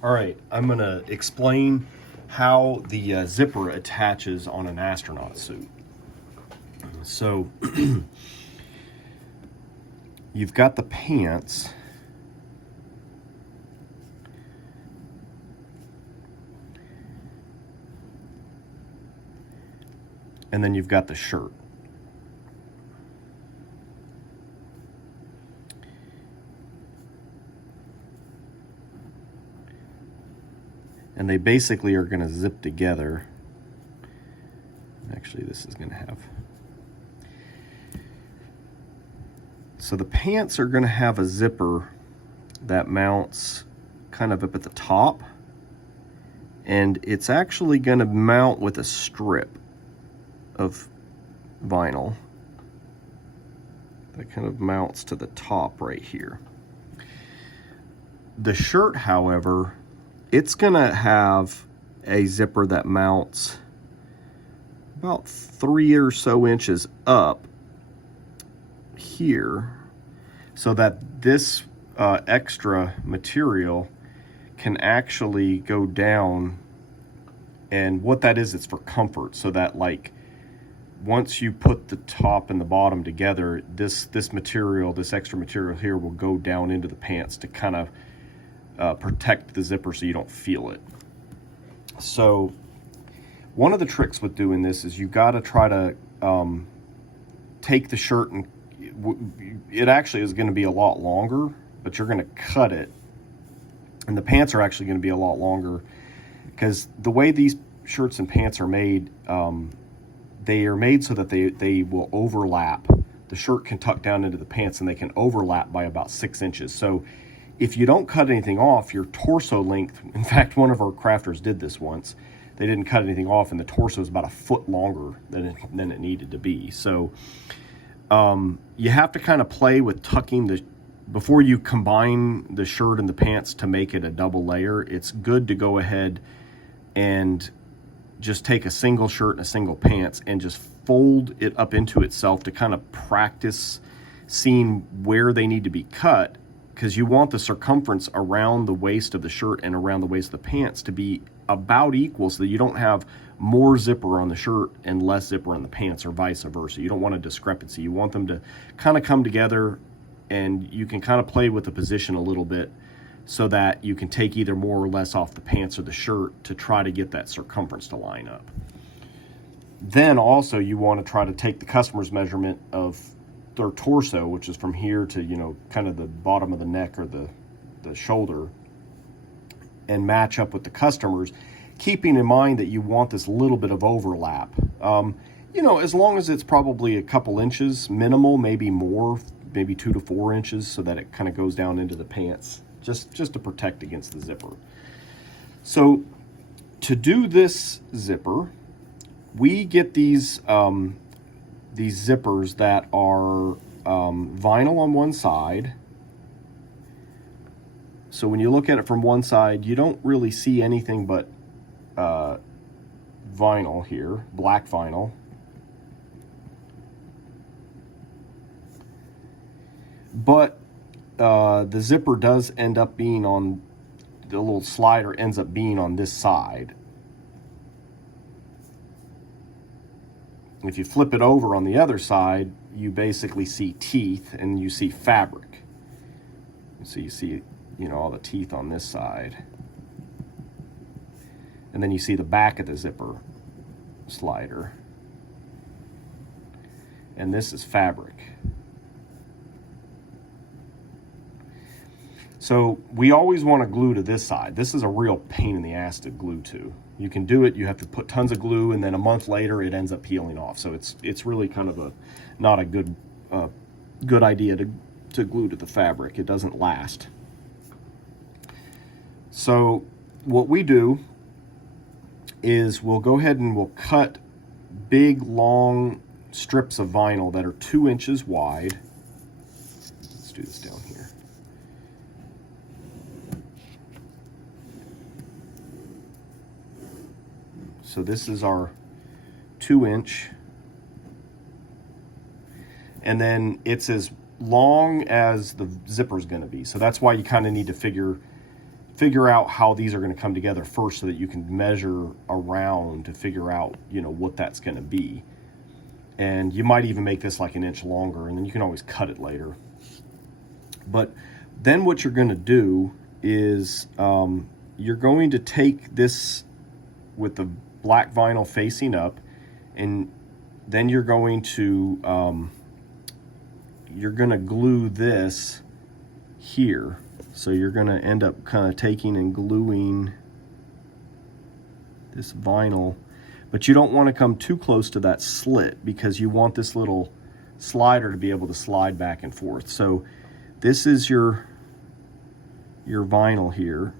All right, I'm going to explain how the zipper attaches on an astronaut suit. So you've got the pants, and then you've got the shirt. And they basically are going to zip together. Actually, this is going to have... So the pants are going to have a zipper that mounts kind of up at the top. And it's actually going to mount with a strip of vinyl that kind of mounts to the top right here. The shirt, however, it's gonna have a zipper that mounts about 3 or so inches up here, so that this extra material can actually go down. And what that is, it's for comfort, so that like once you put the top and the bottom together, this material, this extra material here, will go down into the pants to kind of protect the zipper so you don't feel it. So one of the tricks with doing this is you got to try to take the shirt, and it actually is going to be a lot longer, but you're going to cut it, and the pants are actually going to be a lot longer, because the way these shirts and pants are made, they are made so that they will overlap. The shirt can tuck down into the pants, and they can overlap by about 6 inches. So if you don't cut anything off, your torso length, in fact, one of our crafters did this once, they didn't cut anything off, and the torso is about a foot longer than it needed to be. So you have to kind of play with tucking before you combine the shirt and the pants to make it a double layer. It's good to go ahead and just take a single shirt and a single pants and just fold it up into itself to kind of practice seeing where they need to be cut, because you want the circumference around the waist of the shirt and around the waist of the pants to be about equal, so that you don't have more zipper on the shirt and less zipper on the pants, or vice versa. You don't want a discrepancy. You want them to kind of come together, and you can kind of play with the position a little bit so that you can take either more or less off the pants or the shirt to try to get that circumference to line up. Then also you want to try to take the customer's measurement of their torso, which is from here to, you know, kind of the bottom of the neck or the shoulder, and match up with the customer's, keeping in mind that you want this little bit of overlap. You know, as long as it's probably a couple inches minimal, maybe more, maybe 2 to 4 inches, so that it kind of goes down into the pants, just to protect against the zipper. So to do this zipper, we get these zippers that are vinyl on one side. So when you look at it from one side, you don't really see anything but vinyl here, black vinyl. But the zipper does end up being on, the little slider ends up being on this side. If you flip it over on the other side, you basically see teeth and you see fabric. So you see, you know, all the teeth on this side. And then you see the back of the zipper slider. And this is fabric. So we always want to glue to this side. This is a real pain in the ass to glue to. You can do it, you have to put tons of glue, and then a month later it ends up peeling off. So it's really kind of not a good idea to glue to the fabric. It doesn't last. So what we do is we'll go ahead and we'll cut big long strips of vinyl that are 2 inches wide. Let's do this down here. So this is our 2-inch, and then it's as long as the zipper is going to be. So that's why you kind of need to figure figure out how these are going to come together first so that you can measure around to figure out, you know, what that's going to be. And you might even make this like an inch longer, and then you can always cut it later. But then what you're going to do is you're going to take this with the black vinyl facing up, and then you're going to glue this here. So you're going to end up kind of taking and gluing this vinyl, but you don't want to come too close to that slit because you want this little slider to be able to slide back and forth. So this is your vinyl here.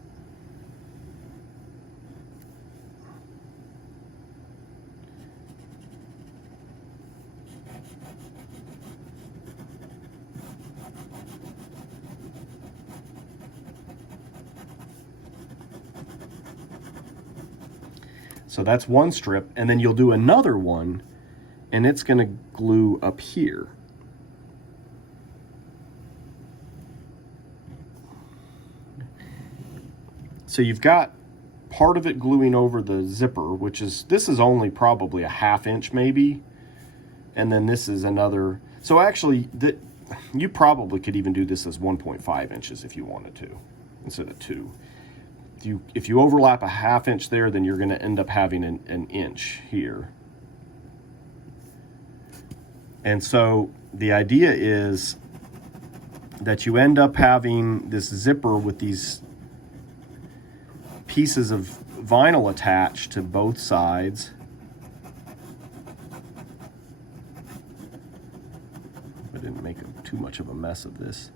So that's one strip, and then you'll do another one, and it's going to glue up here. So you've got part of it gluing over the zipper, which is, this is only probably a 1/2 inch maybe, and then this is another. So actually, you probably could even do this as 1.5 inches if you wanted to, instead of 2. If you overlap a 1/2 inch there, then you're going to end up having an inch here. And so the idea is that you end up having this zipper with these pieces of vinyl attached to both sides. I didn't make too much of a mess of this.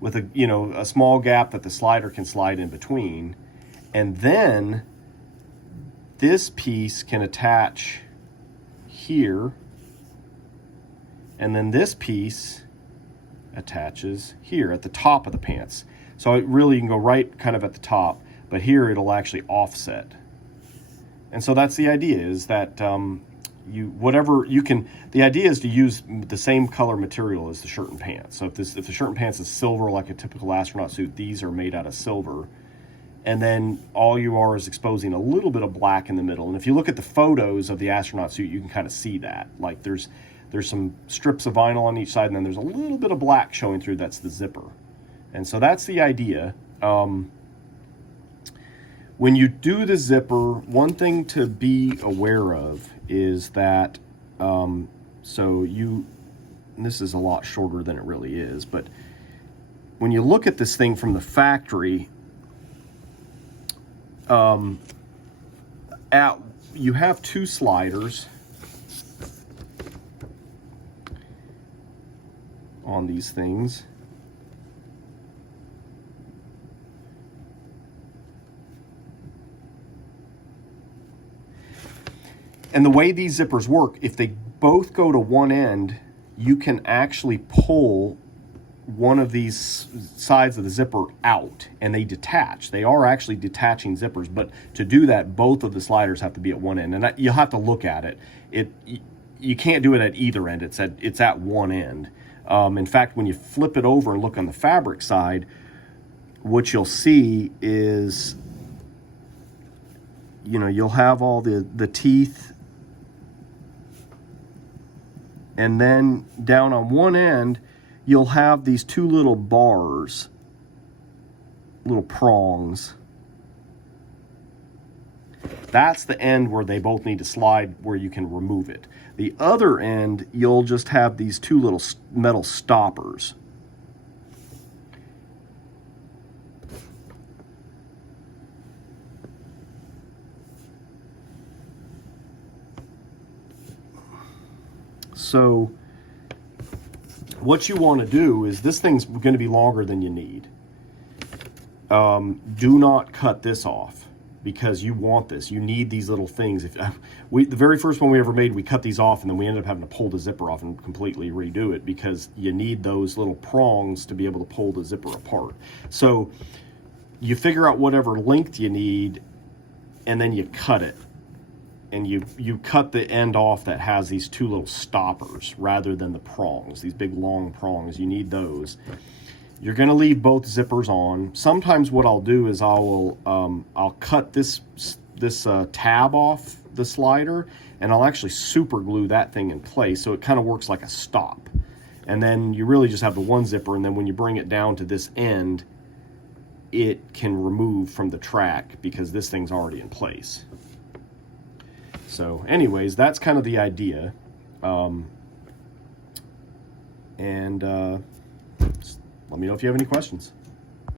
With a small gap that the slider can slide in between, and then this piece can attach here, and then this piece attaches here at the top of the pants. So it really, you can go right kind of at the top, but here it'll actually offset. And so that's the idea, is that the idea is to use the same color material as the shirt and pants. So if the shirt and pants is silver, like a typical astronaut suit, these are made out of silver. And then all you are is exposing a little bit of black in the middle. And if you look at the photos of the astronaut suit, you can kind of see that. Like there's some strips of vinyl on each side, and then there's a little bit of black showing through. That's the zipper. And so that's the idea. When you do the zipper, one thing to be aware of is that, and this is a lot shorter than it really is, but when you look at this thing from the factory, you have 2 sliders on these things. And the way these zippers work, if they both go to one end, you can actually pull one of these sides of the zipper out, and they detach. They are actually detaching zippers, but to do that, both of the sliders have to be at one end, and you'll have to look at it. You can't do it at either end. It's at one end. In fact, when you flip it over and look on the fabric side, what you'll see is, you'll have all the teeth. And then down on one end, you'll have these 2 little bars, little prongs. That's the end where they both need to slide, where you can remove it. The other end, you'll just have these 2 little metal stoppers. So what you want to do is, this thing's going to be longer than you need. Do not cut this off, because you want this. You need these little things. The very first one we ever made, we cut these off, and then we ended up having to pull the zipper off and completely redo it, because you need those little prongs to be able to pull the zipper apart. So you figure out whatever length you need, and then you cut it. And you cut the end off that has these 2 little stoppers rather than the prongs, these big long prongs. You need those. You're going to leave both zippers on. Sometimes what I'll do is I'll cut this tab off the slider, and I'll actually super glue that thing in place so it kind of works like a stop. And then you really just have the one zipper, and then when you bring it down to this end, it can remove from the track because this thing's already in place. So anyways, that's kind of the idea. Let me know if you have any questions.